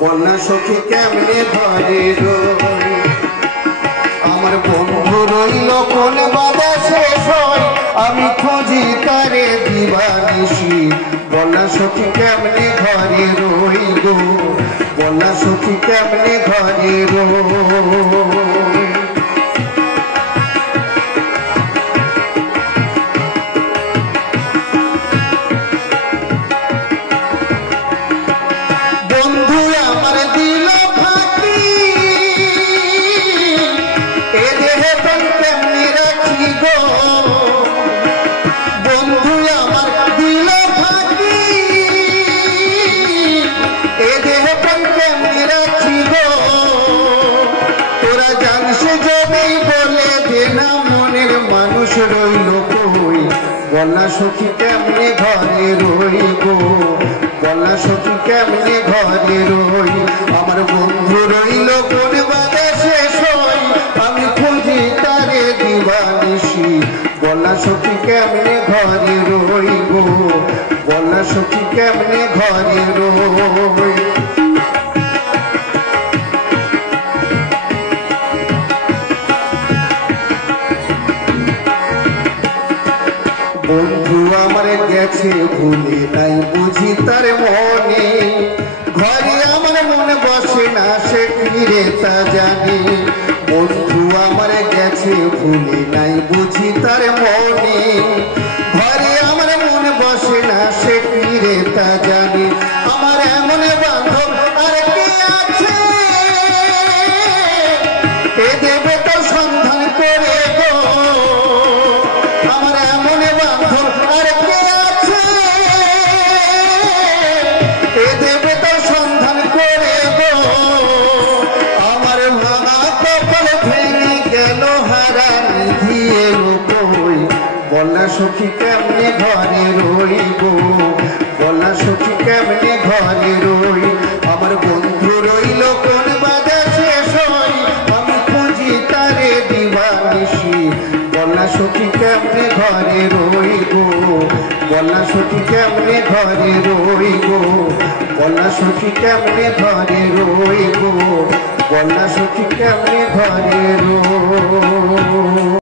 বন্যা সখী কেমনে ঘরে রই। আমার বন্ধু রইল কোন বাধা শেষ হয়, আমি খুঁজি তারে দিবানিশি। বন্যা সখী কেমনে ঘরে রই গো, বন্যা সখী কেমনে ঘরে রই। রইল কই বন্যা সখী কেমনে ঘরে রই গো, বন্যা সখী কেমনে ঘরে রই। আমার বন্ধু রইল কোন বাধা শেষ হয়, আমি খুঁজি তারে দিবানিশি। বন্যা সখী কেমনে ঘরে রই গো, বন্যা সখী কেমনে ঘরে রই। বন্ধু আমার গেছে ভুলে নাই বুঝি তার মনে, ঘরে আমার মনে বসে না সে ফিরে তা জানি। বন্ধু আমার গেছে ভুলে নাই বুঝি তার মনে, ঘরে আমার মনে বসে না সে ফিরে তা জানি। আমার এমন বান্ধব আর কে আছে, এ দেবে তো সন্ধান করে গো। আমার এমন বান্ধব আর কে আছে, এ দেবে তো সন্ধান করে গো। আমার ভাঙা কপাল ভেঙে গেল হারানি দিয়ে কই, বন্যা সখী কেমনে ঘরে রই গো, বন্যা সখী কেমনে ঘরে রই। আমার বন্ধু রইল কোন বাধা শেষ হয়, আমি খুঁজি তারে দিবানিশি। বন্যা সখী কেমনে ঘরে রই গো, বন্যা সখী কেমনে ঘরে রই গো, বন্যা সখী কেমনে ঘরে রই গো, বন্যা সখী কেমনে ঘরে রই।